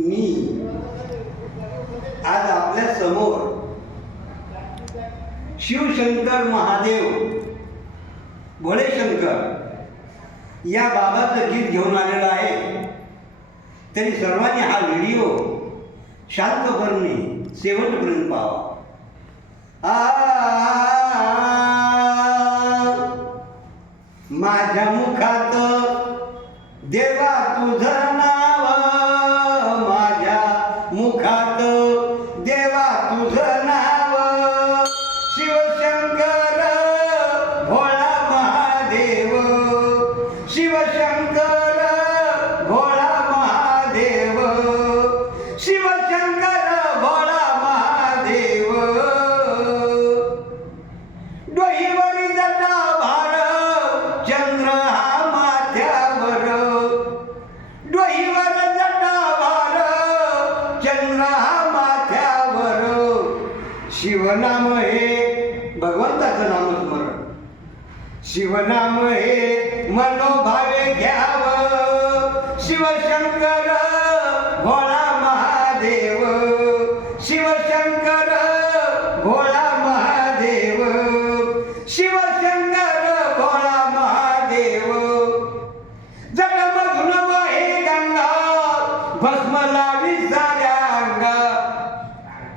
मी आज आपल्यासमोर शिवशंकर महादेव भोळेशंकर या बाबाचं गीत घेऊन आलेलं आहे. तरी सर्वांनी हा व्हिडिओ शांतपणे शेवटपर्यंत पाहावा आ माझ्या मुखात देवा तुझं ना शिवनाम हे भगवंताचं नामस्मरण. शिवनाम हे मनोभावे घ्याव. शिवशंकर भोळा महादेव. शिवशंकर भोळा महादेव. शिवशंकर भोळा महादेव. जगमधुन वाहे गंगा. भस्मला लावी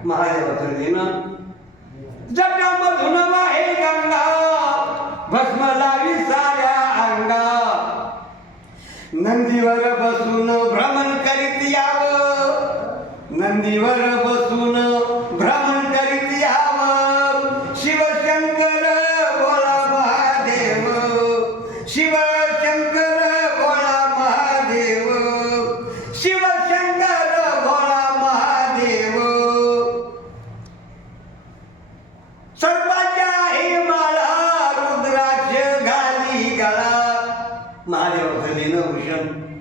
महादेवाचं देणं जटामधून वाहे गंगा भस्म लावी साऱ्या अंगा. नंदीवर बसून भ्रमण करीत याव. नंदीवर बसून भ्रमण करीत याव. शिवशंकर बोला महादेव. शिवशंकर देणं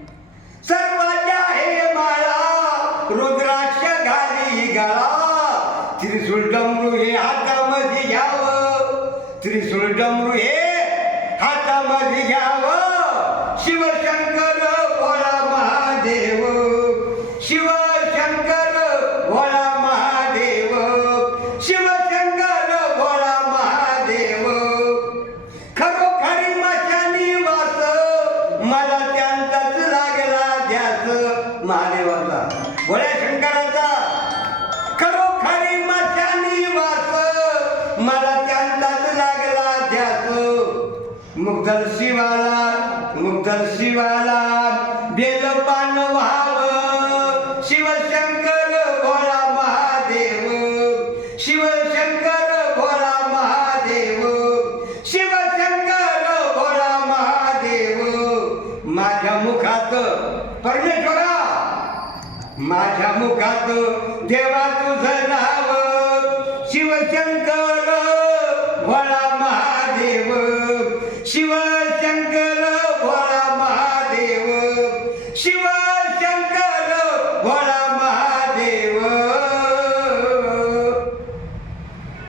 सर्वाच्या हे माळा रुद्राक्ष घाली गळा. त्रिशूल डमरू हे हातामध्ये घ्यावं त्रिशूल डमरू हे हातामध्ये घ्यावं शिवशंकर मुग्धल शिवाला मुग्धल शिवाला बेल पान व्हाव. शिवशंकर भोळा महादेव. शिवशंकर भोळा महादेव. शिवशंकर भोळा महादेव. माझ्या मुखात परमेश्वरा माझ्या मुखात देवा तुझं नाव. शिवशंकर ちは。